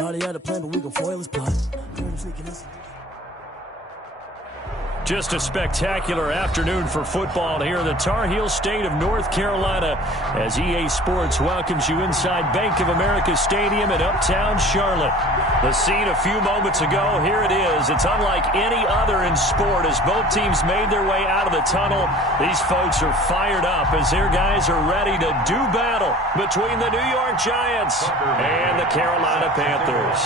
Thought he had a plan, but we can foil his plot. Just a spectacular afternoon for football here in the Tar Heel state of North Carolina as EA Sports welcomes you inside Bank of America Stadium in uptown Charlotte. The scene a few moments ago, here it is. It's unlike any other in sport as both teams made their way out of the tunnel. These folks are fired up as their guys are ready to do battle between the New York Giants and the Carolina Panthers.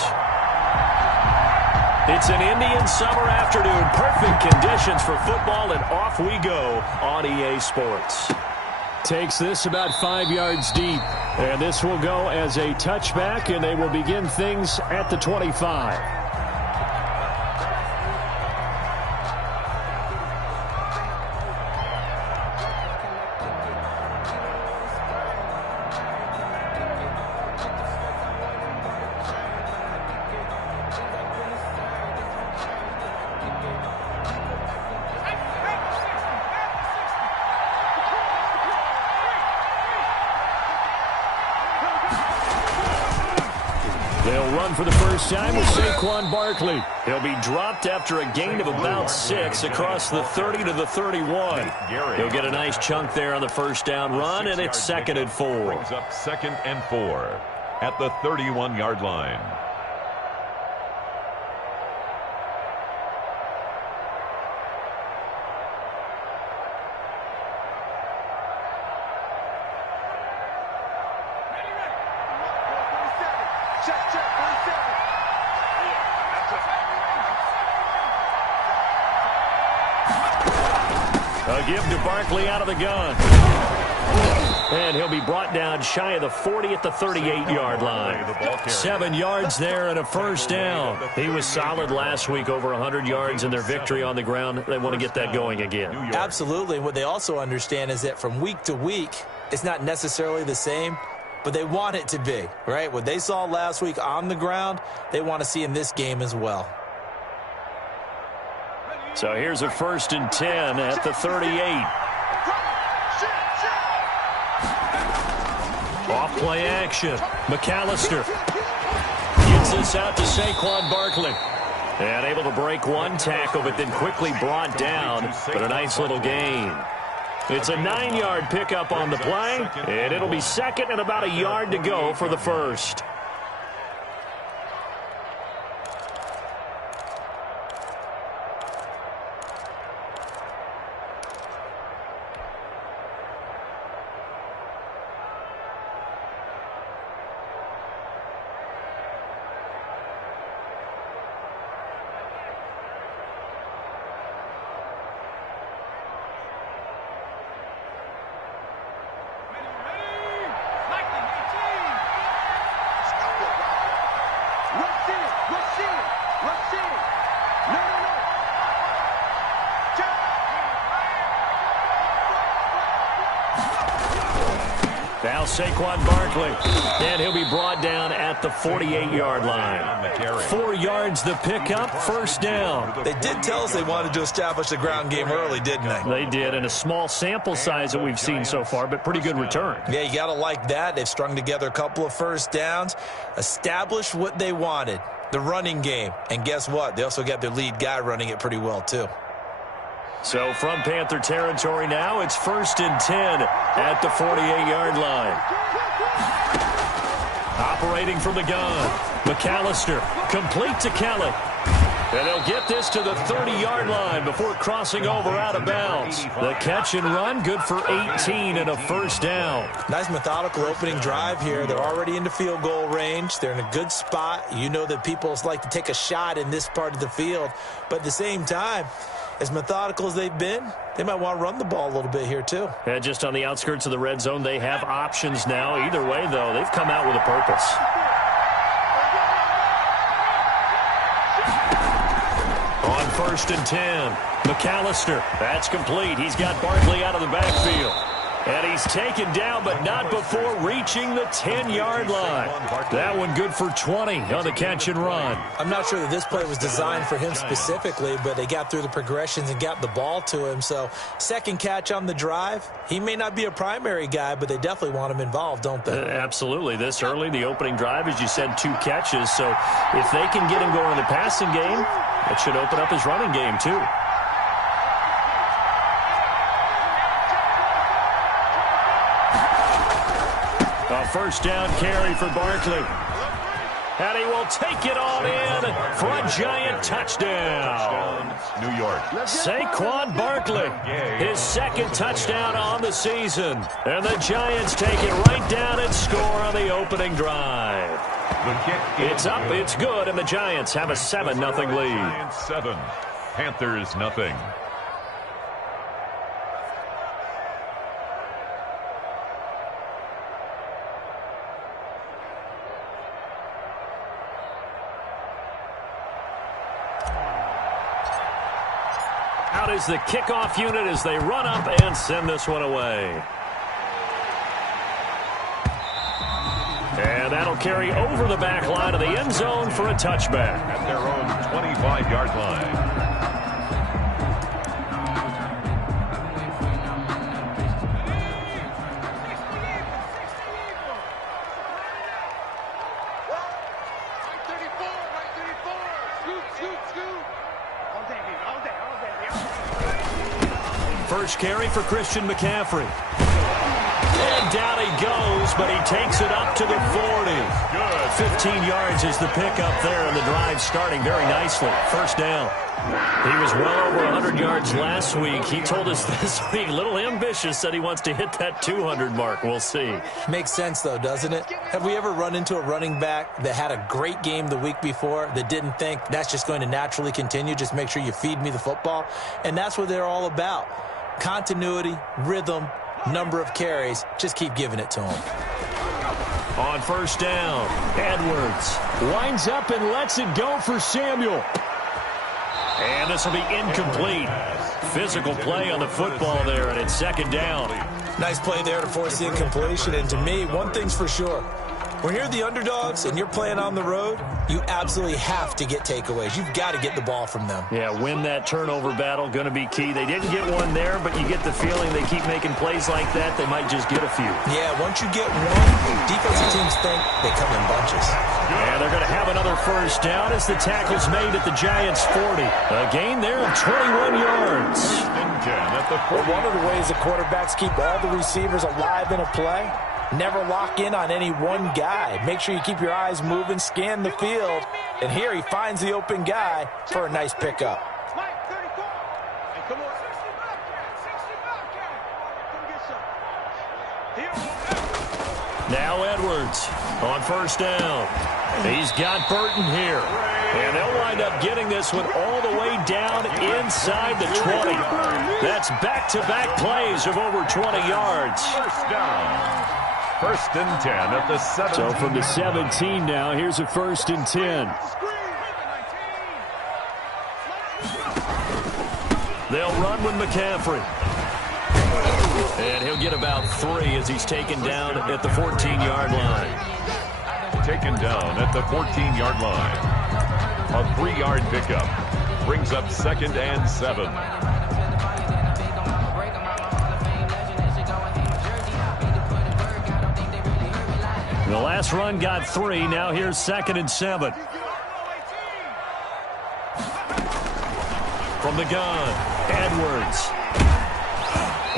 It's an Indian summer afternoon. Perfect conditions for football, and off we go on EA Sports. Takes this about 5 yards deep, and this will go as a touchback, and they will begin things at the 25. They'll run for the first time with Saquon Barkley. He'll be dropped after a gain of about 6 across the 30 to the 31. He'll get a nice chunk there on the first down run, and it's 2nd and 4. Brings up 2nd and 4 at the 31-yard line. A give to Barkley out of the gun. And he'll be brought down shy of the 40 at the 38-yard line. 7 yards there and a first down. He was solid last week, over 100 yards in their victory on the ground. They want to get that going again. Absolutely. What they also understand is that from week to week, it's not necessarily the same, but they want it to be, right? What they saw last week on the ground, they want to see in this game as well. So here's a 1st and 10 at the 38. Off play action. McAllister gets this out to Saquon Barkley. And able to break one tackle, but then quickly brought down. But a nice little gain. It's a 9-yard pickup on the play, and it'll be 2nd and about a yard to go for the first. Now Saquon Barkley, and he'll be brought down at the 48-yard line. 4 yards the pickup, first down. They did tell us they wanted to establish the ground game early, didn't they? They did, and a small sample size that we've seen so far, but pretty good return. Yeah, you got to like that. They've strung together a couple of first downs, established what they wanted, the running game. And guess what? They also got their lead guy running it pretty well, too. So from Panther territory now, it's 1st and 10 at the 48-yard line. Operating from the gun, McAllister, complete to Kelly. And they'll get this to the 30-yard line before crossing over out of bounds. The catch and run, good for 18 and a first down. Nice methodical opening drive here. They're already into field goal range. They're in a good spot. You know that people like to take a shot in this part of the field. But at the same time, as methodical as they've been, they might want to run the ball a little bit here, too. And just on the outskirts of the red zone, they have options now. Either way, though, they've come out with a purpose. On 1st and 10, McAllister. That's complete. He's got Barkley out of the backfield. And he's taken down, but not before reaching the 10-yard line. That one good for 20 on the catch and run. I'm not sure that this play was designed for him specifically, but they got through the progressions and got the ball to him. So second catch on the drive. He may not be a primary guy, but they definitely want him involved, don't they? Absolutely. This early, the opening drive, as you said, 2 catches. So if they can get him going in the passing game, it should open up his running game too. A first down carry for Barkley. And he will take it on in for a giant touchdown. New York. Saquon Barkley, his second touchdown on the season. And the Giants take it right down and score on the opening drive. It's up, it's good, and the Giants have a 7-0 lead. 7, Panthers nothing. Out is the kickoff unit as they run up and send this one away. And that'll carry over the back line of the end zone for a touchback. At their own 25-yard line. First carry for Christian McCaffrey. And down he goes, but he takes it up to the 40. Good. 15 yards is the pickup there, and the drive starting very nicely. First down. He was well over 100 yards last week. He told us this week, a little ambitious, said he wants to hit that 200 mark. We'll see. Makes sense, though, doesn't it? Have we ever run into a running back that had a great game the week before that didn't think that's just going to naturally continue? Just make sure you feed me the football. And that's what they're all about. Continuity, rhythm, number of carries. Just keep giving it to him. On first down, Edwards winds up and lets it go for Samuel. And this will be incomplete. Physical play on the football there, and it's second down. Nice play there to force the incompletion. And to me, one thing's for sure. When you're the underdogs and you're playing on the road, you absolutely have to get takeaways. You've got to get the ball from them. Yeah, win that turnover battle, going to be key. They didn't get one there, but you get the feeling they keep making plays like that, they might just get a few. Yeah, once you get one, defensive teams think they come in bunches. And they're going to have another first down as the tackle's made at the Giants' 40. A gain there of 21 yards. Well, one of the ways the quarterbacks keep all the receivers alive in a play, never lock in on any one guy. Make sure you keep your eyes moving, scan the field. And here he finds the open guy for a nice pickup. Now Edwards on first down. He's got Burton here. And they'll wind up getting this one all the way down inside the 20. That's back-to-back plays of over 20 yards. First down. First and 10 at the 17. So from the 17 now, here's a first and 10. They'll run with McCaffrey. And he'll get about 3 as he's taken down at the 14-yard line. Taken down at the 14-yard line. A 3-yard pickup. Brings up second and 7. The last run got 3. Now here's second and 7. From the gun, Edwards.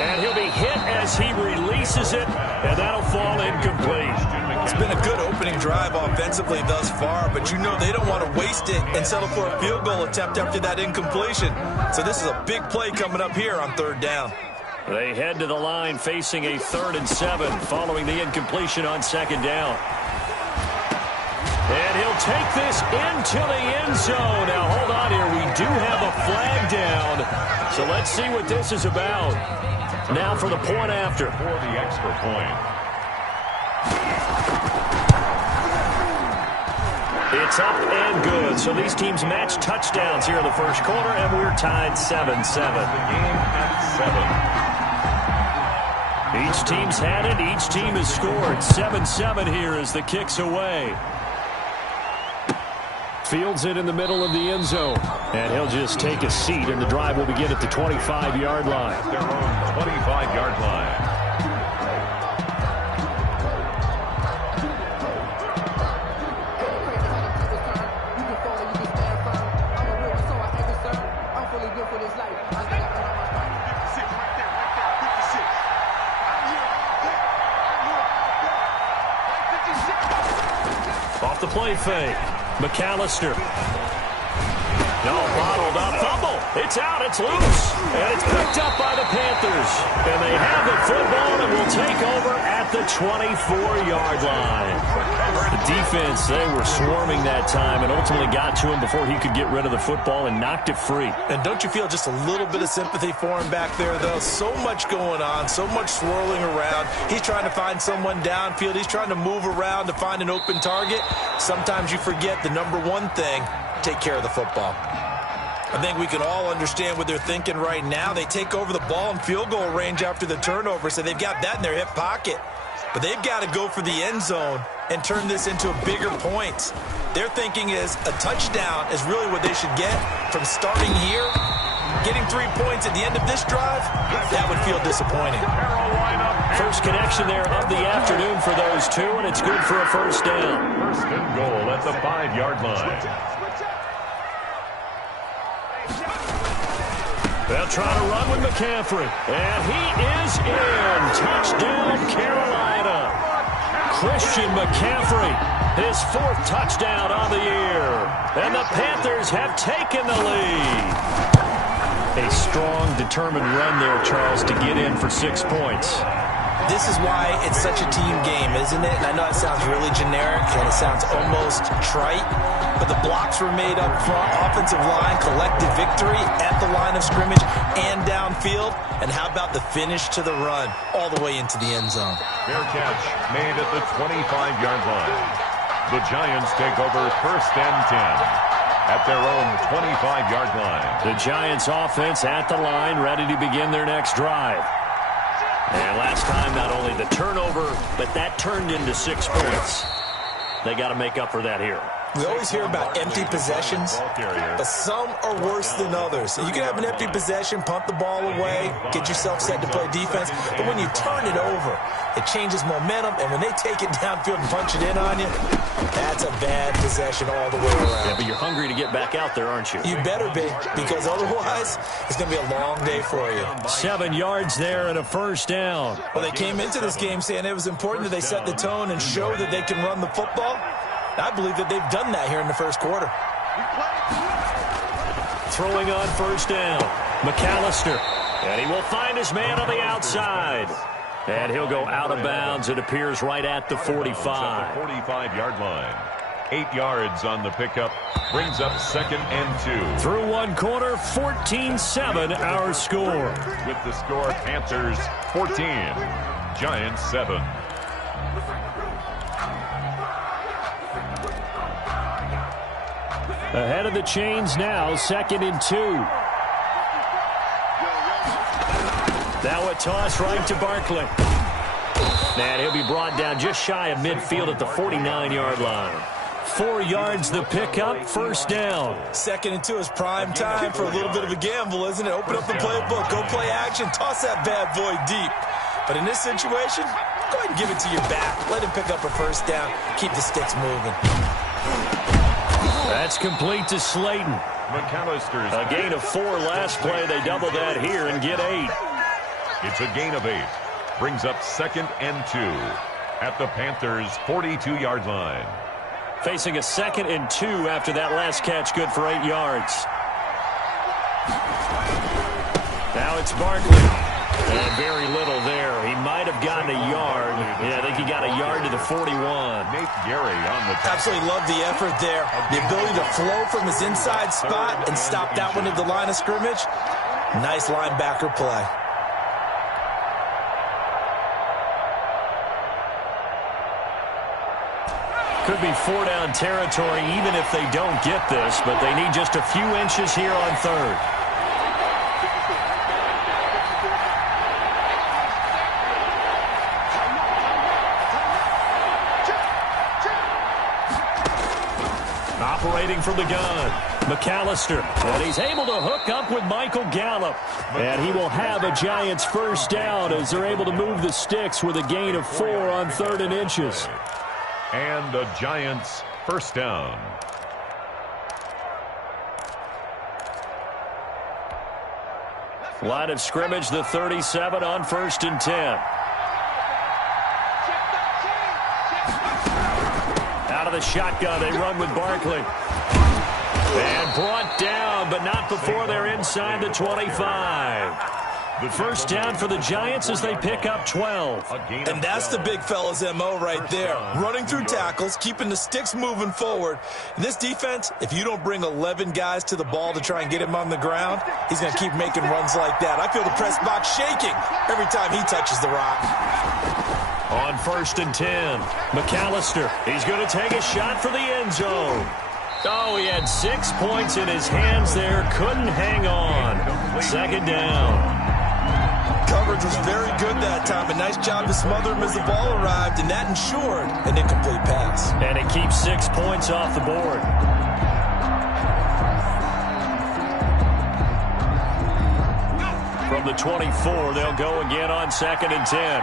And he'll be hit as he releases it, and that'll fall incomplete. It's been a good opening drive offensively thus far, but you know they don't want to waste it and settle for a field goal attempt after that incompletion. So this is a big play coming up here on third down. They head to the line facing a 3rd and 7 following the incompletion on second down. And he'll take this into the end zone. Now, hold on here. We do have a flag down. So let's see what this is about. Now for the point after. For the extra point. It's up and good. So these teams match touchdowns here in the first quarter, and we're tied 7-7. The game at 7. Each team's had it. Each team has scored. 7-7 here as the kick's away. Fields it in the middle of the end zone. And he'll just take a seat, and the drive will begin at the 25-yard line. Their own 25-yard line. Off the play fake. McAllister. No, bottled up. Fumble. It's out. It's loose. And it's picked up by the Panthers. And they have the football and will take over at the 24-yard line. The defense, they were swarming that time and ultimately got to him before he could get rid of the football and knocked it free. And don't you feel just a little bit of sympathy for him back there, though? So much going on, so much swirling around. He's trying to find someone downfield. He's trying to move around to find an open target. Sometimes you forget the number one thing, take care of the football. I think we can all understand what they're thinking right now. They take over the ball in field goal range after the turnover, so they've got that in their hip pocket. But they've got to go for the end zone and turn this into a bigger point. Their thinking is a touchdown is really what they should get from starting here. Getting 3 points at the end of this drive, that would feel disappointing. First connection there of the afternoon for those two, and it's good for a first down. First and goal at the 5-yard line. They'll try to run with McCaffrey. And he is in. Touchdown, Carolina. Christian McCaffrey, his 4th touchdown on the year. And the Panthers have taken the lead. A strong, determined run there, Charles, to get in for 6 points. This is why it's such a team game, isn't it? And I know it sounds really generic and it sounds almost trite, but the blocks were made up front, offensive line, collective victory at the line of scrimmage and downfield. And how about the finish to the run all the way into the end zone? Fair catch made at the 25-yard line. The Giants take over first and 10 at their own 25-yard line. The Giants offense at the line, ready to begin their next drive. And last time, not only the turnover, but that turned into 6 points. They got to make up for that here. We always hear about empty possessions, but some are worse than others. You can have an empty possession, punt the ball away, get yourself set to play defense, but when you turn it over, it changes momentum, and when they take it downfield and punch it in on you, that's a bad possession all the way around. Yeah, but you're hungry to get back out there, aren't you? You better be, because otherwise, it's going to be a long day for you. 7 yards there and a first down. Well, they came into this game saying it was important that they set the tone and show that they can run the football. I believe that they've done that here in the first quarter. Throwing on first down, McAllister. And he will find his man on the outside. And he'll go out of bounds. It appears right at the 45. 45-yard line. 8 yards on the pickup. Brings up second and 2. Through one quarter, 14-7 our score. With the score, Panthers 14, Giants 7. Ahead of the chains now, 2nd and 2. Now a toss right to Barkley. And he'll be brought down just shy of midfield at the 49-yard line. 4 yards the pickup, first down. 2nd and 2 is prime time for a little bit of a gamble, isn't it? Open up the playbook, go play action, toss that bad boy deep. But in this situation, go ahead and give it to your back. Let him pick up a first down, keep the sticks moving. That's complete to Slayton. McAllister's A gain of 4 last play. They double that here and get 8. It's a gain of 8. Brings up second and 2 at the Panthers' 42-yard line. Facing a 2nd and 2 after that last catch, good for 8 yards. Now it's Barkley. And very little there. He might have gotten a yard. Yeah, I think he got a yard to the 41. Nate Gary on the top. Absolutely love the effort there. The ability to flow from his inside spot and stop that one at the line of scrimmage. Nice linebacker play. Could be 4-down territory even if they don't get this, but they need just a few inches here on 3rd. Operating from the gun, McAllister. And he's able to hook up with Michael Gallup. And he will have a Giants first down as they're able to move the sticks with a gain of 4 on 3rd and inches. And the Giants first down. Line of scrimmage, the 37 on 1st and 10. Out of the shotgun, they run with Barkley. And brought down, but not before they're inside the 25. First down for the Giants as they pick up 12. And that's the big fella's MO right there. Running through tackles, keeping the sticks moving forward. In this defense, if you don't bring 11 guys to the ball to try and get him on the ground, he's going to keep making runs like that. I feel the press box shaking every time he touches the rock. On 1st and 10, McAllister. He's going to take a shot for the end zone. Oh, he had 6 points in his hands there. Couldn't hang on. 2nd down. Coverage was very good that time. A nice job to smother him as the ball arrived, and that ensured an incomplete pass. And it keeps 6 points off the board. From the 24, they'll go again on 2nd and 10.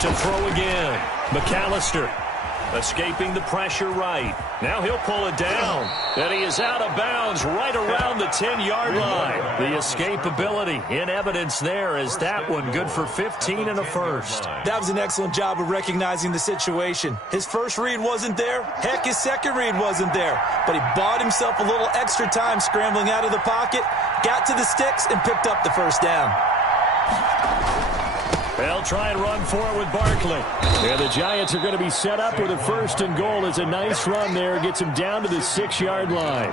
To throw again, McAllister. Escaping the pressure right. Now he'll pull it down. And he is out of bounds right around the 10-yard line. The escapability in evidence there is that one good for 15 and a first. That was an excellent job of recognizing the situation. His first read wasn't there. Heck, his second read wasn't there. But he bought himself a little extra time scrambling out of the pocket, got to the sticks, and picked up the first down. They'll try and run for it with Barkley. And the Giants are going to be set up with a 1st and goal. As a nice run there gets him down to the 6-yard line.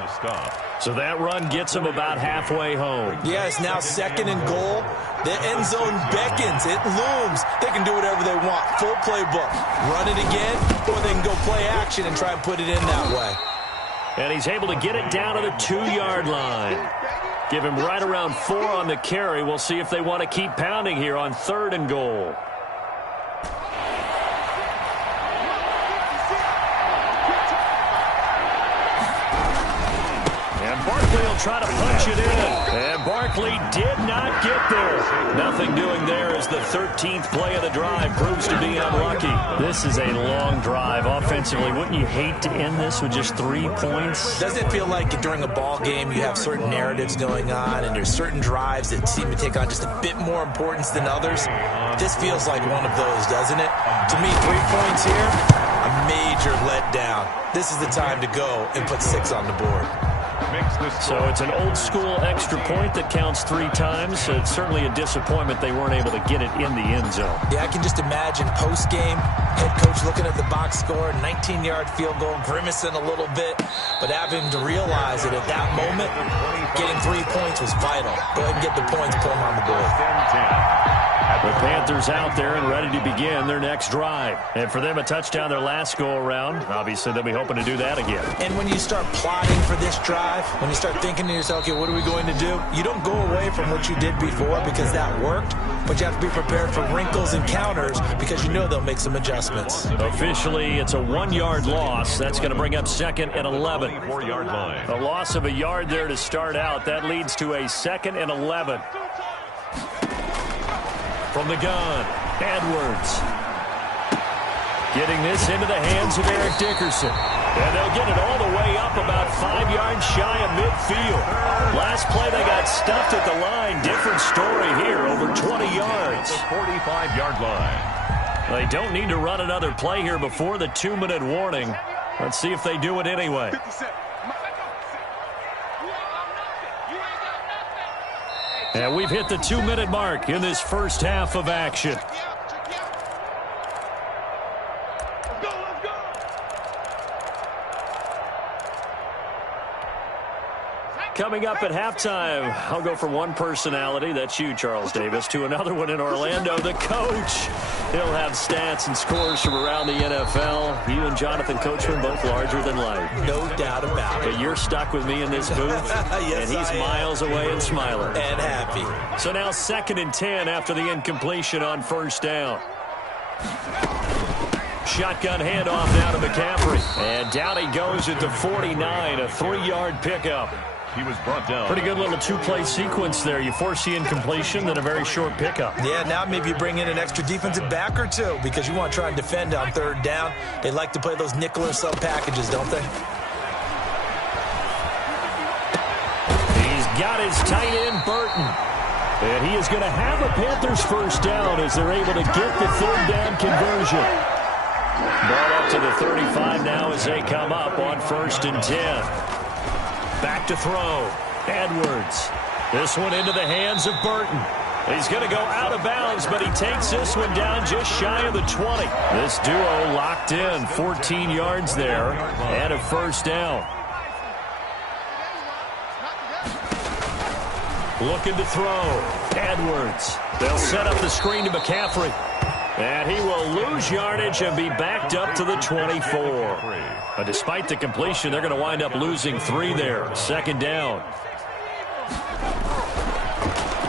So that run gets him about halfway home. Yeah, it's now 2nd and goal. The end zone beckons. It looms. They can do whatever they want. Full playbook. Run it again, or they can go play action and try and put it in that way. And he's able to get it down to the 2-yard line. Give him right around 4 on the carry. We'll see if they want to keep pounding here on 3rd and goal. And Barkley will try to punch it in. And Barkley did not get there. Nothing doing there as the 13th play of the drive proves to be unlucky. This is a long drive offensively. Wouldn't you hate to end this with just 3 points? Doesn't it feel like during a ball game you have certain narratives going on and there's certain drives that seem to take on just a bit more importance than others? This feels like one of those, doesn't it? To me, 3 points here, a major letdown. This is the time to go and put 6 on the board. So it's an old-school extra point that counts 3 times. So it's certainly a disappointment they weren't able to get it in the end zone. Yeah, I can just imagine post-game, head coach looking at the box score, 19-yard field goal, grimacing a little bit, but having to realize that at that moment, getting 3 points was vital. Go ahead and get the points, put them on the board. The Panthers out there and ready to begin their next drive. And for them, a touchdown their last go-around. Obviously, they'll be hoping to do that again. And when you start plotting for this drive, when you start thinking to yourself, okay, what are we going to do? You don't go away from what you did before because that worked, but you have to be prepared for wrinkles and counters because you know they'll make some adjustments. Officially, it's a 1-yard loss. That's going to bring up 2nd and 11. 4-yard line. A loss of a yard there to start out. That leads to a 2nd and 11. From the gun, Edwards. Getting this into the hands of Eric Dickerson. And they'll get it all the way up about 5 yards shy of midfield. Last play they got stuffed at the line. Different story here, over 20 yards. 45-yard line. They don't need to run another play here before the 2-minute warning. Let's see if they do it anyway. And we've hit the 2-minute mark in this first half of action. Coming up at halftime, I'll go from one personality, that's you, Charles Davis, to another one in Orlando, the coach. He'll have stats and scores from around the NFL. You and Jonathan Coachman both larger than life. No doubt about it. But you're stuck with me in this booth, yes, and he's miles away and smiling. And happy. So now 2nd and 10 after the incompletion on first down. Shotgun handoff now to McCaffrey. And down he goes at the 49, a 3-yard pickup. He was brought down. Pretty good little 2-play sequence there. You force the incompletion, then a very short pickup. Yeah, now maybe you bring in an extra defensive back or two because you want to try and defend on 3rd down. They like to play those nickel or sub packages, don't they? He's got his tight end, Burton. And he is going to have a Panthers first down as they're able to get the 3rd down conversion. Ball up to the 35 now as they come up on 1st and 10. Back to throw. Edwards. This one into the hands of Burton. He's going to go out of bounds, but he takes this one down just shy of the 20. This duo locked in. 14 yards there and a first down. Looking to throw. Edwards. They'll set up the screen to McCaffrey. And he will lose yardage and be backed up to the 24. But despite the completion, they're going to wind up losing 3 there. 2nd down.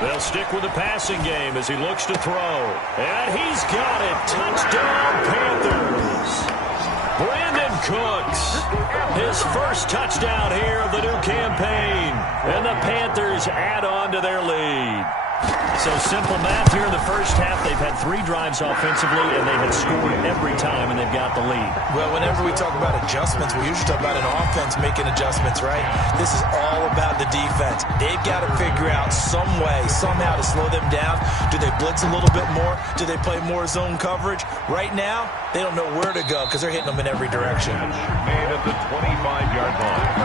They'll stick with the passing game as he looks to throw. And he's got it. Touchdown, Panthers. Brandon Cooks. His first touchdown here of the new campaign. And the Panthers add on to their lead. So simple math here in the first half. They've had 3 drives offensively, and they have scored every time, and they've got the lead. Well, whenever we talk about adjustments, we usually talk about an offense making adjustments, right? This is all about the defense. They've got to figure out some way, somehow to slow them down. Do they blitz a little bit more? Do they play more zone coverage? Right now, they don't know where to go because they're hitting them in every direction. Made at the 25-yard line.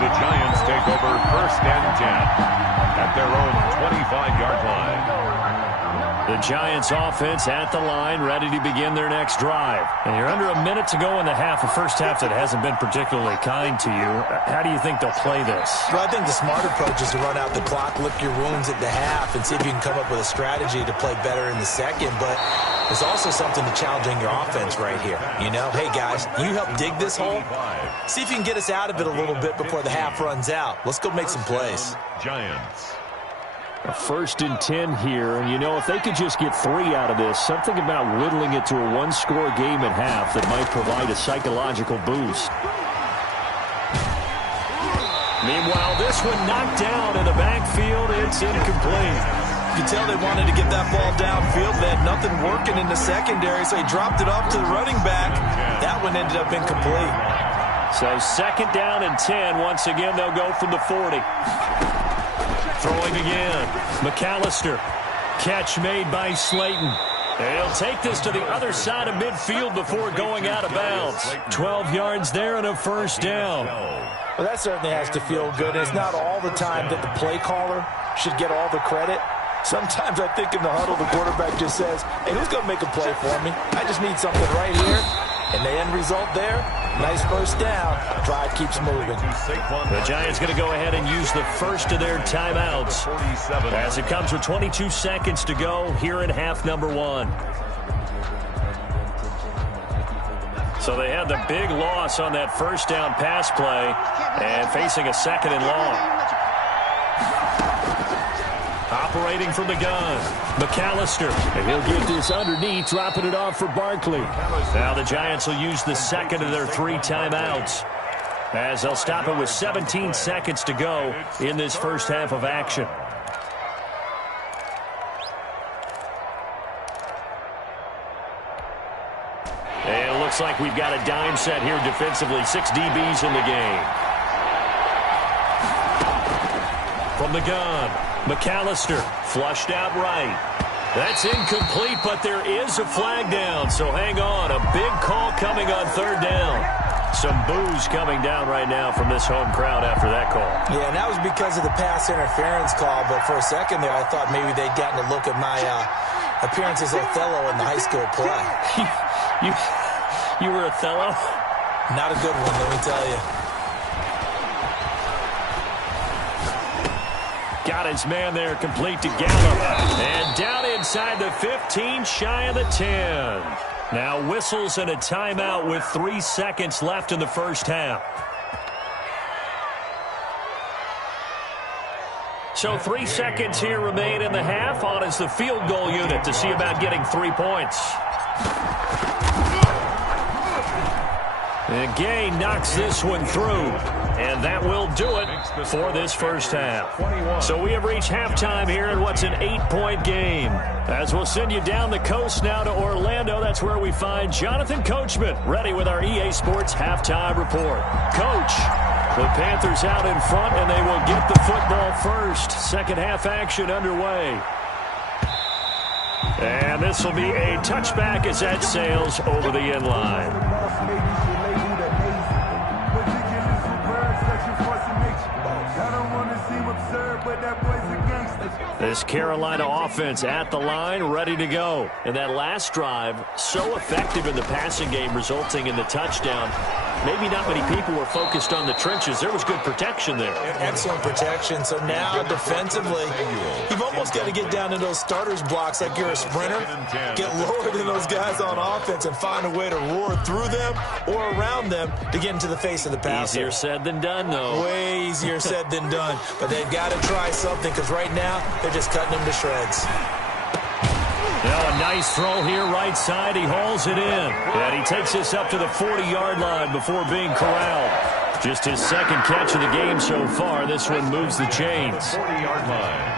The Giants take over 1st and 10 at their own 25-yard line. The Giants offense at the line, ready to begin their next drive. And you're under a minute to go in the half, a first half that hasn't been particularly kind to you. How do you think they'll play this? Well, I think the smart approach is to run out the clock, lick your wounds at the half, and see if you can come up with a strategy to play better in the second. But there's also something to challenging your offense right here. You know, hey, guys, you help dig this hole. See if you can get us out of it a little bit before the half runs out. Let's go make some plays. Giants. A 1st and 10 here, and you know, if they could just get 3 out of this, something about whittling it to a 1-score game at half that might provide a psychological boost. Meanwhile, this one knocked down in the backfield. It's incomplete. You can tell they wanted to get that ball downfield. They had nothing working in the secondary, so he dropped it off to the running back. That one ended up incomplete. So 2nd down and 10. Once again, they'll go from the 40. Throwing again. McAllister. Catch made by Slayton. He'll take this to the other side of midfield before going out of bounds. 12 yards there and a first down. Well, that certainly has to feel good. It's not all the time that the play caller should get all the credit. Sometimes I think in the huddle, the quarterback just says, hey, who's going to make a play for me? I just need something right here. And the end result there, nice first down. Drive keeps moving. The Giants going to go ahead and use the first of their timeouts as it comes with 22 seconds to go here in half number 1. So they had the big loss on that first down pass play and facing a 2nd and long. Operating from the gun, McAllister. And he'll get this underneath, dropping it off for Barkley. Now the Giants will use the 2nd of their 3 timeouts as they'll stop it with 17 seconds to go in this first half of action. And it looks like we've got a dime set here defensively. 6 DBs in the game. From the gun, McAllister flushed out right. That's incomplete, but there is a flag down, so hang on. A big call coming on 3rd down. Some boos coming down right now from this home crowd after that call. Yeah, and that was because of the pass interference call, but for a second there I thought maybe they'd gotten a look at my appearance as Othello in the high school play. You were Othello? Not a good one, let me tell you. got his man there complete to Gallup. And down inside the 15, shy of the 10. Now whistles and a timeout with 3 seconds left in the first half. So 3 seconds here remain in the half. On is the field goal unit to see about getting 3 points. And Gay knocks this one through. And that will do it for this first half. So we have reached halftime here in what's an 8-point game. As we'll send you down the coast now to Orlando, that's where we find Jonathan Coachman ready with our EA Sports halftime report. Coach, the Panthers out in front, and they will get the football first. Second half action underway. And this will be a touchback as that sails over the end line. This Carolina offense at the line, ready to go. And that last drive, so effective in the passing game, resulting in the touchdown. Maybe not many people were focused on the trenches. There was good protection there. Excellent protection. So now defensively, you've almost got to get down in those starters blocks like you're a sprinter. Get lower than those guys on offense and find a way to roar through them or around them to get into the face of the passer. Easier said than done, though. Way easier said than done. But they've got to try something because right now they're just cutting them to shreds. Now a nice throw here, right side. He hauls it in. And he takes this up to the 40-yard line before being corralled. Just his second catch of the game so far. This one moves the chains. 40-yard line.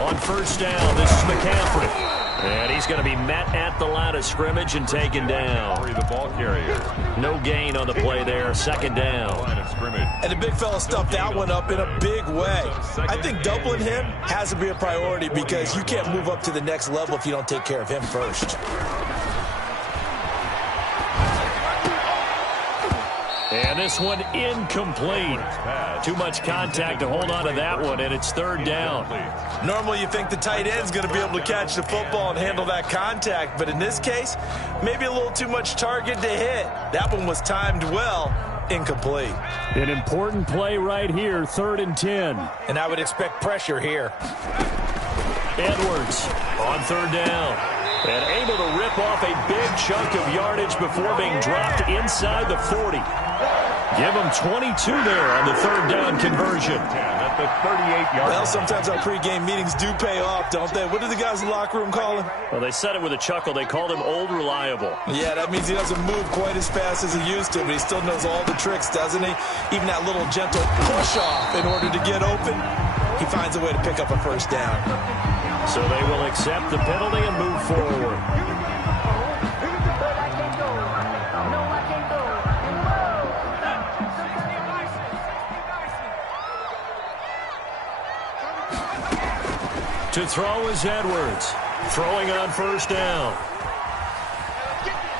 On first down, this is McCaffrey. And he's going to be met at the line of scrimmage and taken down. The ball carrier. No gain on the play there. Second down. Line of scrimmage. And the big fella stuffed that one up in a big way. I think doubling him has to be a priority because you can't move up to the next level if you don't take care of him first. And this one incomplete. Too much contact to hold on to that one, and it's third down. Normally you think the tight end's going to be able to catch the football and handle that contact, but in this case, maybe a little too much target to hit. That one was timed well, incomplete. An important play right here, 3rd and 10. And I would expect pressure here. Edwards on third down. And able to rip off a big chunk of yardage before being dropped inside the 40. Give him 22 there on the third down conversion. At the 38-yard line. Well, sometimes our pregame meetings do pay off, don't they? What do the guys in the locker room call him? Well, they said it with a chuckle. They called him Old Reliable. Yeah, that means he doesn't move quite as fast as he used to, but he still knows all the tricks, doesn't he? Even that little gentle push-off in order to get open, he finds a way to pick up a first down. So they will accept the penalty and move forward. To throw is Edwards. Throwing on first down.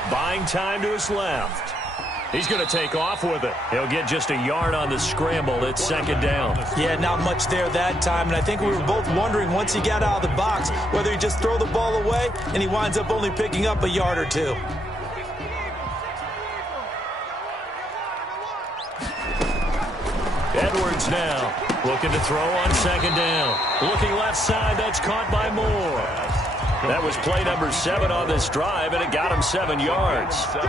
Buying time to his left. He's going to take off with it. He'll get just a yard on the scramble. It's second down. Yeah, not much there that time. And I think we were both wondering once he got out of the box whether he just throw the ball away and he winds up only picking up a yard or two. Edwards now looking to throw on second down. Looking left side. That's caught by Moore. That was play number 7 on this drive, and it got him 7 yards. 7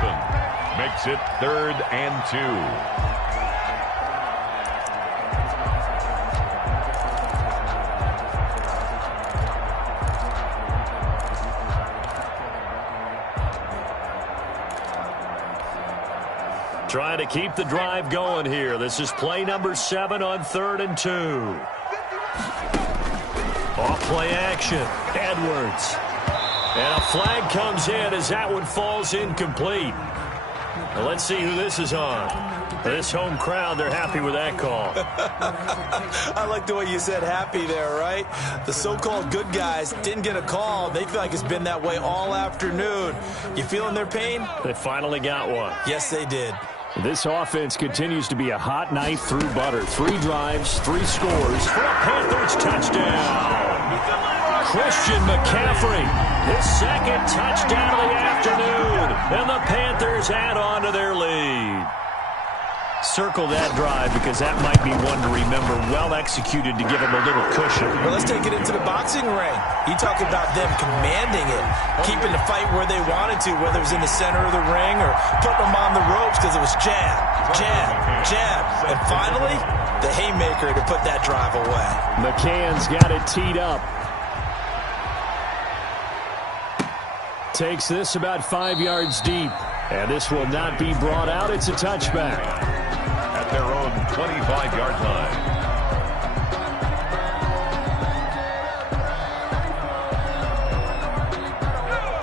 makes it 3rd and 2. Trying to keep the drive going here. This is play number 7 on 3rd and 2. Off play action. Edwards. And a flag comes in as that one falls incomplete. Now let's see who this is on. This home crowd, they're happy with that call. I like the way you said happy there, right? The so-called good guys didn't get a call. They feel like it's been that way all afternoon. You feeling their pain? They finally got one. Yes, they did. This offense continues to be a hot knife through butter. 3 drives, 3 scores for a Panthers touchdown. Christian McCaffrey, his second touchdown of the afternoon, and the Panthers add on to their lead. circle that drive because that might be one to remember. Well executed to give him a little cushion. Well, let's take it into the boxing ring. You talk about them commanding it, keeping the fight where they wanted to, whether it was in the center of the ring or putting them on the ropes because it was jab, jab, jab. And finally, the haymaker to put that drive away. McCann's got it teed up. Takes this about 5 yards deep. And this will not be brought out. It's a touchback. At their own 25-yard line.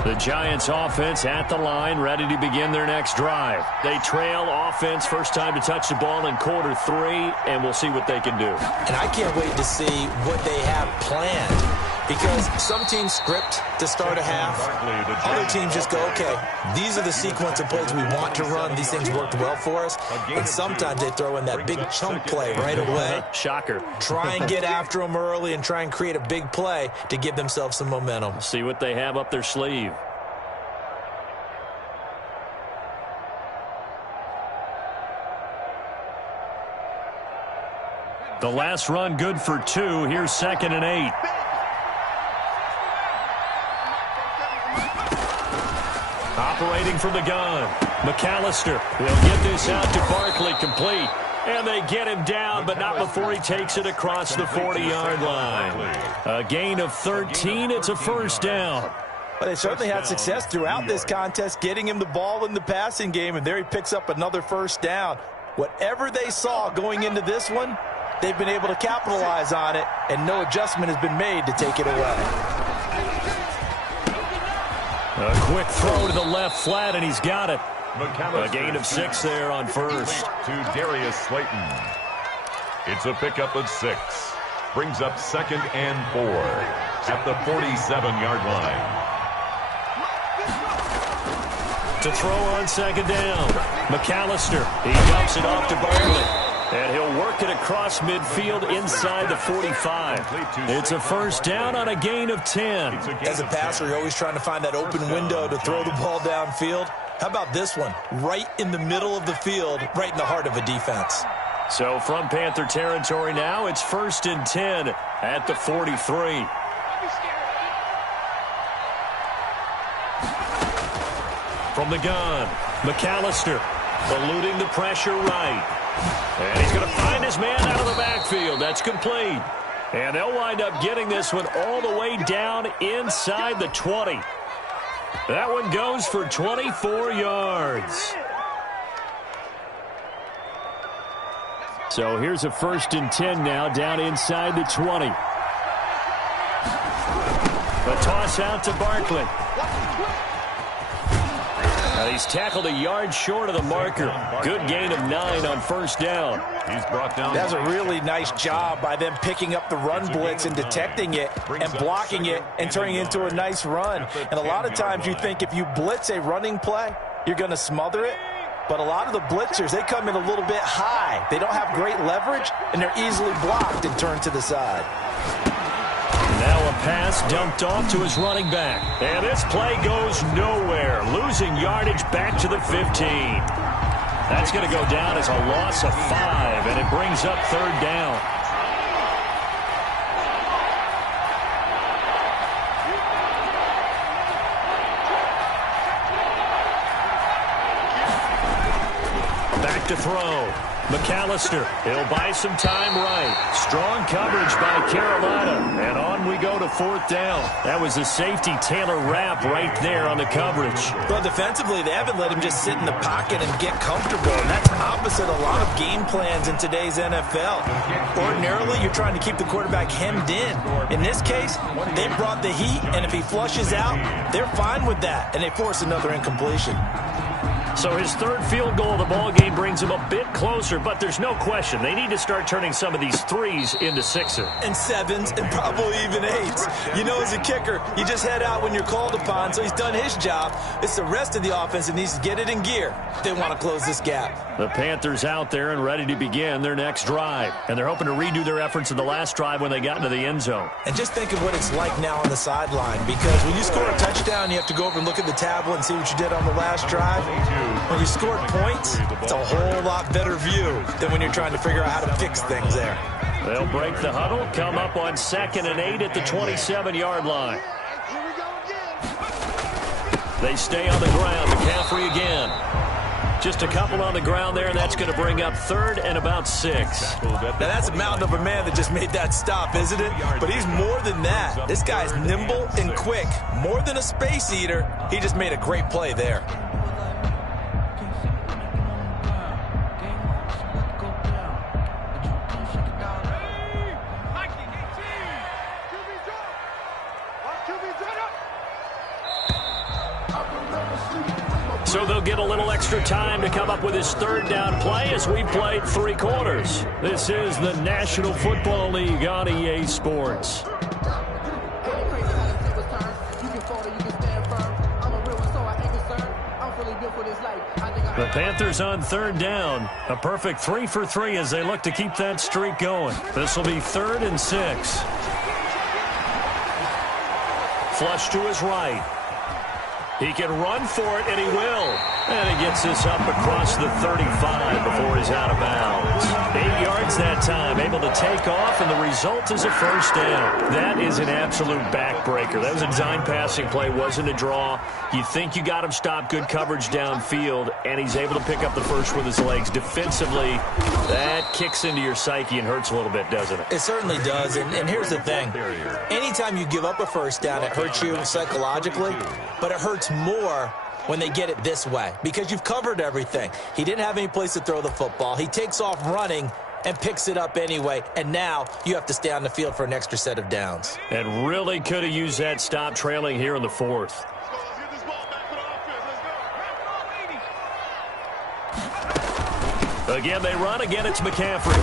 The Giants offense at the line, ready to begin their next drive. They trail offense, first time to touch the ball in quarter 3, and we'll see what they can do. And I can't wait to see what they have planned. Because some teams script to start a half. Other teams just go, okay, these are the sequence of plays we want to run. These things worked well for us. And sometimes they throw in that big chunk play right away. Shocker. Try and get after them early and try and create a big play to give themselves some momentum. See what they have up their sleeve. The last run good for 2. Here's 2nd and 8. Operating from the gun. McAllister. They'll get this out to Barkley, complete. And they get him down, but not before he takes it across the 40-yard line. A gain of 13. It's a first down. Well, they certainly had success throughout this contest, getting him the ball in the passing game, and there he picks up another first down. Whatever they saw going into this one, they've been able to capitalize on it, and no adjustment has been made to take it away. A quick throw to the left flat, and he's got it. A gain of 6 there on first. To Darius Slayton. It's a pickup of 6. Brings up 2nd and 4 at the 47-yard line. To throw on 2nd down. McAllister. He dumps it off to Barkley. And he'll work it across midfield inside the 45. It's a first down on a gain of 10. As a passer, you're always trying to find that open window to throw the ball downfield. How about this one? Right in the middle of the field, right in the heart of a defense. So from Panther territory now, it's 1st and 10 at the 43. From the gun, McAllister eluding the pressure right. And he's going to find his man out of the backfield. That's complete. And they'll wind up getting this one all the way down inside the 20. That one goes for 24 yards. So here's a 1st and 10 now down inside the 20. A toss out to Barkley. He's tackled a yard short of the marker. Good gain of 9 on first down. He's brought down. That's a really nice job by them picking up the run blitz and detecting it and blocking it and turning it into a nice run. And a lot of times you think if you blitz a running play, you're going to smother it. But a lot of the blitzers, they come in a little bit high. They don't have great leverage, and they're easily blocked and turned to the side. Now a pass dumped off to his running back. And this play goes nowhere. Losing yardage back to the 15. That's going to go down as a loss of 5, and it brings up 3rd down. Back to throw. McAllister, he'll buy some time right. Strong coverage by Carolina. And on we go to 4th down. That was a safety Taylor Rapp right there on the coverage. Well, defensively, they haven't let him just sit in the pocket and get comfortable. And that's opposite a lot of game plans in today's NFL. Ordinarily, you're trying to keep the quarterback hemmed in. In this case, they brought the heat, and if he flushes out, they're fine with that, and they force another incompletion. So his 3rd field goal of the ball game brings him a bit closer, but there's no question they need to start turning some of these 3s into 6s. And 7s and probably even 8s. You know, as a kicker, you just head out when you're called upon, so he's done his job. It's the rest of the offense that needs to get it in gear if they want to close this gap. The Panthers out there and ready to begin their next drive. And they're hoping to redo their efforts in the last drive when they got into the end zone. And just think of what it's like now on the sideline, because when you score a touchdown, you have to go over and look at the tablet and see what you did on the last drive. When you scored points, it's a whole lot better view than when you're trying to figure out how to fix things there. They'll break the huddle, come up on 2nd and 8 at the 27-yard line. They stay on the ground. McCaffrey again. Just a couple on the ground there, and that's going to bring up 3rd and about 6. Now, that's a mountain of a man that just made that stop, isn't it? But he's more than that. This guy's nimble and quick. More than a space eater, he just made a great play there. So they'll get a little extra time to come up with his 3rd down play as we played 3 quarters. This is the National Football League on EA Sports. The Panthers on 3rd down. A perfect 3 for 3 as they look to keep that streak going. This will be 3rd and 6. Flush to his right. He can run for it, and he will. And he gets this up across the 35 before he's out of bounds. 8 yards that time, able to take off, and the result is a 1st down. That is an absolute backbreaker. That was a design passing play, wasn't a draw. You think you got him stopped, good coverage downfield, and he's able to pick up the first with his legs. Defensively, that kicks into your psyche and hurts a little bit, doesn't it? It certainly does, and here's the thing. Anytime you give up a 1st down, it hurts you psychologically, but it hurts more when they get it this way because you've covered everything. He didn't have any place to throw the football. He takes off running and picks it up anyway, and now you have to stay on the field for an extra set of downs. And really could have used that stop trailing here in the 4th. Again, they run. Again, it's McCaffrey.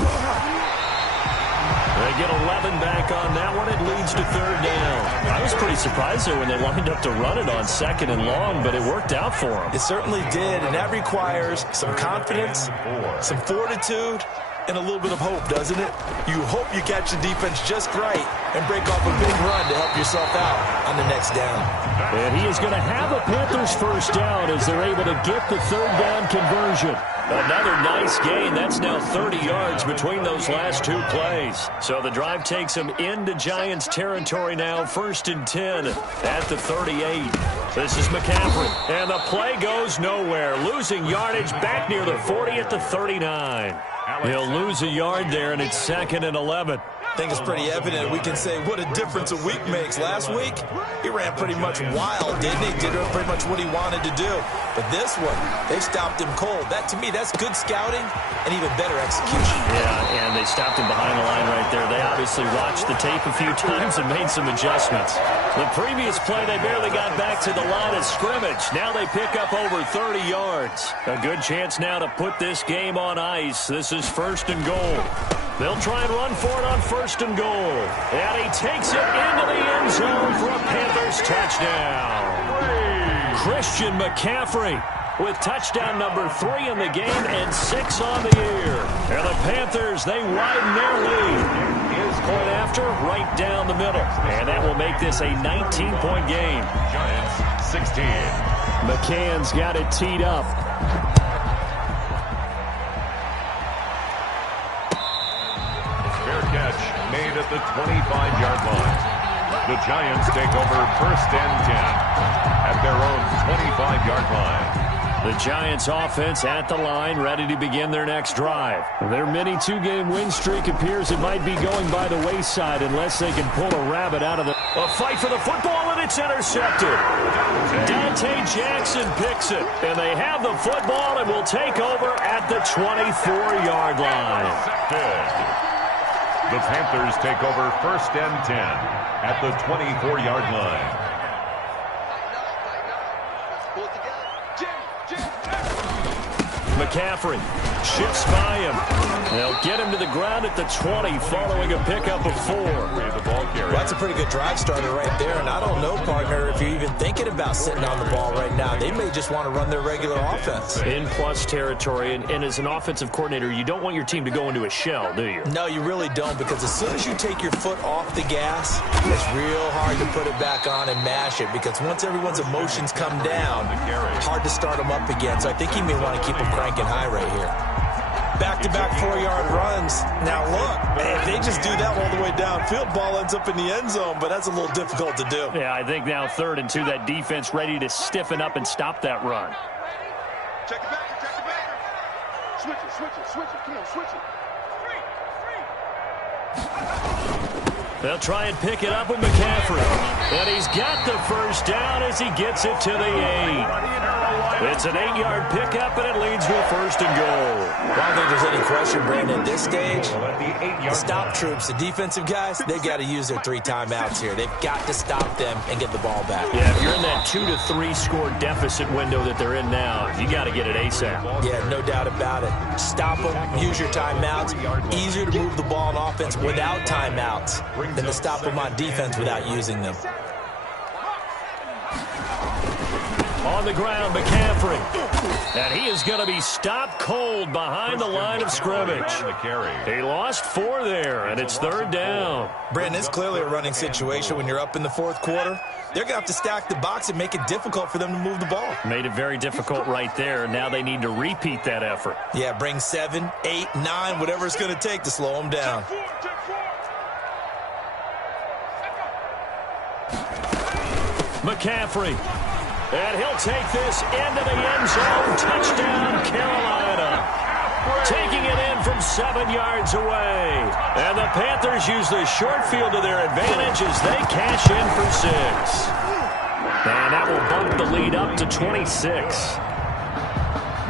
They get 11 back on that one. It leads to 3rd down. I was pretty surprised there when they lined up to run it on 2nd and long, but it worked out for them. It certainly did, and that requires some confidence, some fortitude, and a little bit of hope, doesn't it? You hope you catch the defense just right and break off a big run to help yourself out on the next down. And he is going to have a Panthers 1st down as they're able to get the 3rd down conversion. Another nice gain. That's now 30 yards between those last 2 plays. So the drive takes them into Giants territory now. 1st and 10 at the 38. This is McCaffrey. And the play goes nowhere. Losing yardage back near the 40 at the 39. He'll lose a yard there, and it's 2nd and 11. I think it's pretty evident. We can say what a difference a week makes. Last week, he ran pretty much wild, didn't he? Did pretty much what he wanted to do. But this one, they stopped him cold. That, to me, that's good scouting and even better execution. Yeah, and they stopped him behind the line right there. They obviously watched the tape a few times and made some adjustments. The previous play, they barely got back to the line of scrimmage. Now they pick up over 30 yards. A good chance now to put this game on ice. This is 1st and goal. They'll try and run for it on 1st and goal. And he takes it into the end zone for a Panthers touchdown. Christian McCaffrey with touchdown number 3 in the game and 6 on the year. And the Panthers, they widen their lead. Point after, right down the middle. And that will make this a 19-point game. Giants 16. McCann's got it teed up. Catch made at the 25-yard line. The Giants take over 1st and 10 at their own 25-yard line. The Giants offense at the line, ready to begin their next drive. Their mini 2-game win streak appears it might be going by the wayside unless they can pull a rabbit out of the... A fight for the football, and it's intercepted. Dante Jackson picks it, and they have the football and will take over at the 24-yard line. The Panthers take over 1st and 10 at the 24-yard line. McCaffrey shifts by him. They'll get him to the ground at the 20 following a pickup of 4. Well, That's a pretty good drive starter right there. And I don't know, partner, if you're even thinking about sitting on the ball right now. They may just want to run their regular offense. In plus territory, and as an offensive coordinator, you don't want your team to go into a shell, do you? No, you really don't, because as soon as you take your foot off the gas, it's real hard to put it back on and mash it, because once everyone's emotions come down, hard to start them up again. So I think he may want to keep them cranking high right here. Back-to-back 4-yard runs. Now, look, if they just do that all the way downfield, ball ends up in the end zone, but that's a little difficult to do. Yeah, I think now 3rd and 2, that defense ready to stiffen up and stop that run. Check it back. Switch it. Come on, switch it. They'll try and pick it up with McCaffrey. And he's got the first down as he gets it to the 8. It's an 8-yard pickup, and it leads to a 1st and goal. I don't think there's any question, Brandon, at this stage. The stop troops, the defensive guys, they've got to use their 3 timeouts here. They've got to stop them and get the ball back. Yeah, if you're in that 2 to 3 score deficit window that they're in now, you got to get it ASAP. Yeah, no doubt about it. Stop them, use your timeouts. Easier to move the ball on offense without timeouts than to stop them on defense without using them. On the ground, McCaffrey. And he is going to be stopped cold behind the line of scrimmage. He lost 4 there, and it's 3rd down. Brandon, it's clearly a running situation when you're up in the 4th quarter. They're going to have to stack the box and make it difficult for them to move the ball. Made it very difficult right there. Now they need to repeat that effort. Yeah, bring 7, 8, 9, whatever it's going to take to slow them down. McCaffrey. And he'll take this into the end zone. Touchdown, Carolina. Taking it in from 7 yards away. And the Panthers use the short field to their advantage as they cash in for 6. And that will bump the lead up to 26.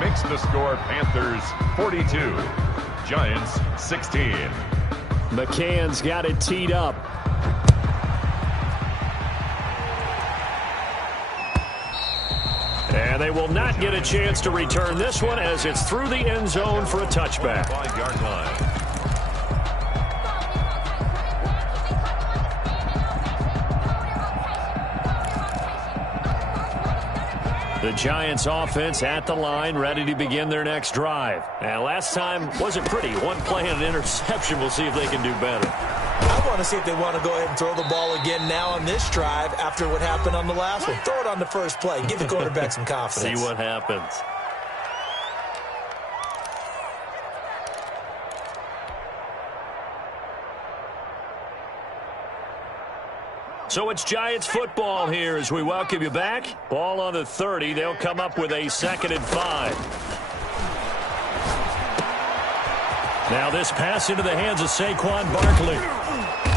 Makes the score Panthers 42, Giants 16. McCann's got it teed up. And they will not get a chance to return this one as it's through the end zone for a touchback. 5-yard line. The Giants offense at the line, ready to begin their next drive. And last time wasn't pretty. 1 play and an interception. We'll see if they can do better. I want to see if they want to go ahead and throw the ball again now on this drive after what happened on the last one. Throw it on the first play. Give the quarterback some confidence. See what happens. So it's Giants football here as we welcome you back. Ball on the 30. They'll come up with a 2nd and 5. Now this pass into the hands of Saquon Barkley.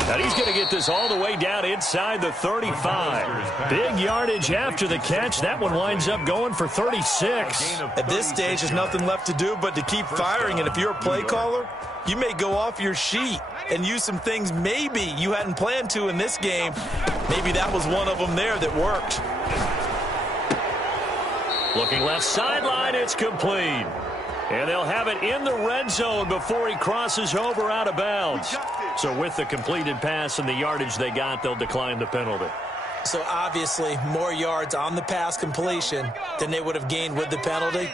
And he's going to get this all the way down inside the 35. Big yardage after the catch. That one winds up going for 36. At this stage, there's nothing left to do but to keep firing. And if you're a play caller, you may go off your sheet and use some things maybe you hadn't planned to in this game. Maybe that was one of them there that worked. Looking left sideline, it's complete. And they'll have it in the red zone before he crosses over out of bounds. So with the completed pass and the yardage they got, they'll decline the penalty. So obviously more yards on the pass completion than they would have gained with the penalty.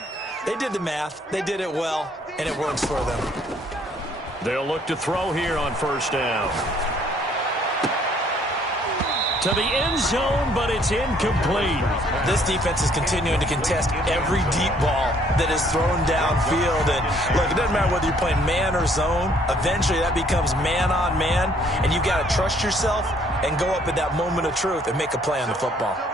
They did the math. They did it well, and it works for them. They'll look to throw here on 1st down. To the end zone, but it's incomplete. This defense is continuing to contest every deep ball that is thrown downfield. And look, it doesn't matter whether you're playing man or zone. Eventually, that becomes man on man, and you've got to trust yourself and go up at that moment of truth and make a play on the football. Oh,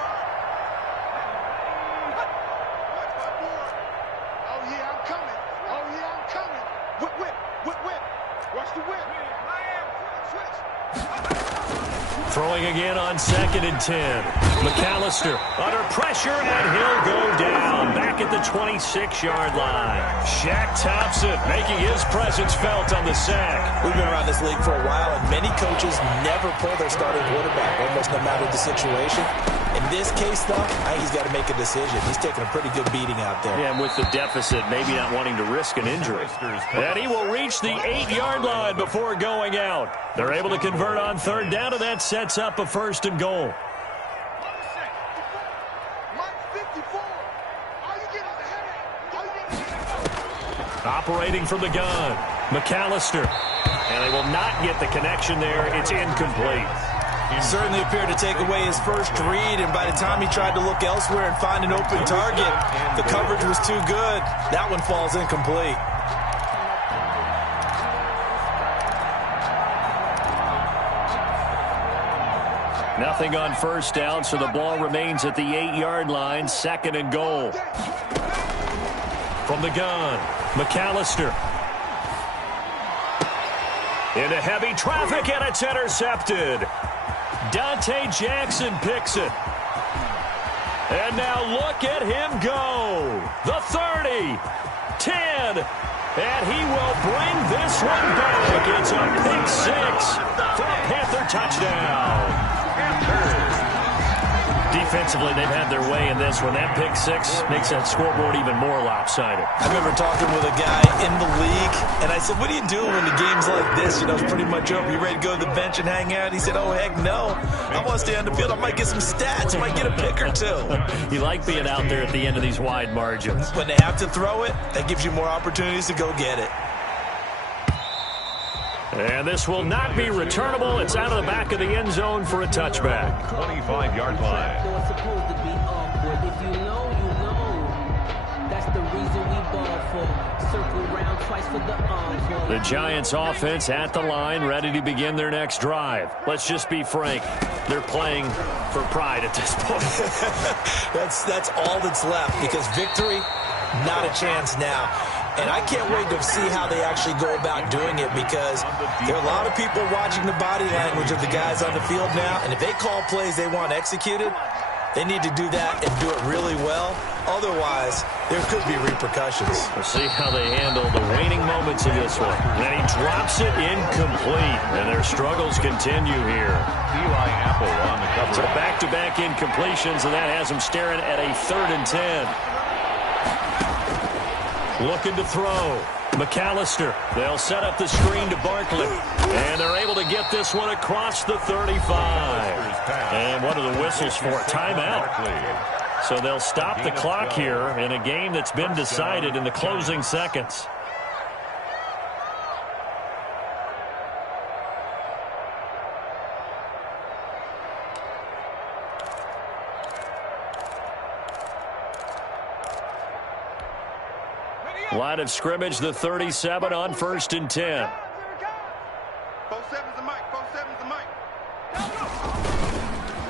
yeah, I'm coming. Oh, yeah, I'm coming. Whip. Watch the whip. Switch. Throwing again on 2nd and 10. McAllister under pressure, and he'll go down back at the 26-yard line. Shaq Thompson making his presence felt on the sack. We've been around this league for a while, and many coaches never pull their starting quarterback, almost no matter the situation. In this case, though, I think he's got to make a decision. He's taking a pretty good beating out there. Yeah, and with the deficit, maybe not wanting to risk an injury. And he will reach the 8-yard line before going out. They're able to convert on third down, and that sets up a 1st and goal. Operating from the gun, McAllister. And they will not get the connection there. It's incomplete. He certainly appeared to take away his first read, and by the time he tried to look elsewhere and find an open target, the coverage was too good. That one falls incomplete. Nothing on first down, so the ball remains at the 8-yard line. 2nd and goal. From the gun, McAllister. Into heavy traffic, and it's intercepted. Dante Jackson picks it. And now look at him go. The 30, 10, and he will bring this one back. It's a pick 6 for a Panther touchdown. Defensively, they've had their way in this one. That pick 6 makes that scoreboard even more lopsided. I remember talking with a guy in the league, and I said, what do you do when the game's like this? You know, it's pretty much over. You ready to go to the bench and hang out? He said, oh, heck no. I want to stay on the field. I might get some stats. I might get a pick or two. You like being out there at the end of these wide margins. When they have to throw it, that gives you more opportunities to go get it. And this will not be returnable. It's out of the back of the end zone for a touchback. 25-yard line. It's supposed to be awkward. If you know, you know. That's the reason we ball for. Circle round twice for the encore. The Giants offense at the line, ready to begin their next drive. Let's just be frank. They're playing for pride at this point. That's all that's left, because victory, not a chance now. And I can't wait to see how they actually go about doing it, because there are a lot of people watching the body language of the guys on the field now. And if they call plays they want executed, they need to do that and do it really well. Otherwise, there could be repercussions. We'll see how they handle the waning moments of this one. And then he drops it incomplete. And their struggles continue here. Eli Apple on the cover. So back-to-back incompletions, and that has them staring at a 3rd and 10. Looking to throw. McAllister. They'll set up the screen to Barkley. And they're able to get this one across the 35. And what are the whistles for? Timeout. So they'll stop the clock here in a game that's been decided in the closing seconds. Line of scrimmage, the 37 on 1st and 10. 4-7's the mic. 4-7's the mic.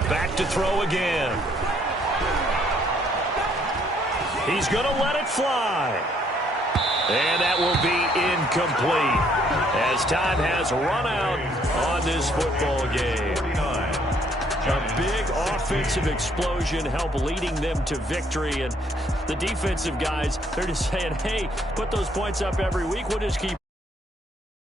Back to throw again. He's going to let it fly. And that will be incomplete as time has run out on this football game. A big offensive explosion helped leading them to victory. And the defensive guys, they're just saying, hey, put those points up every week. We'll just keep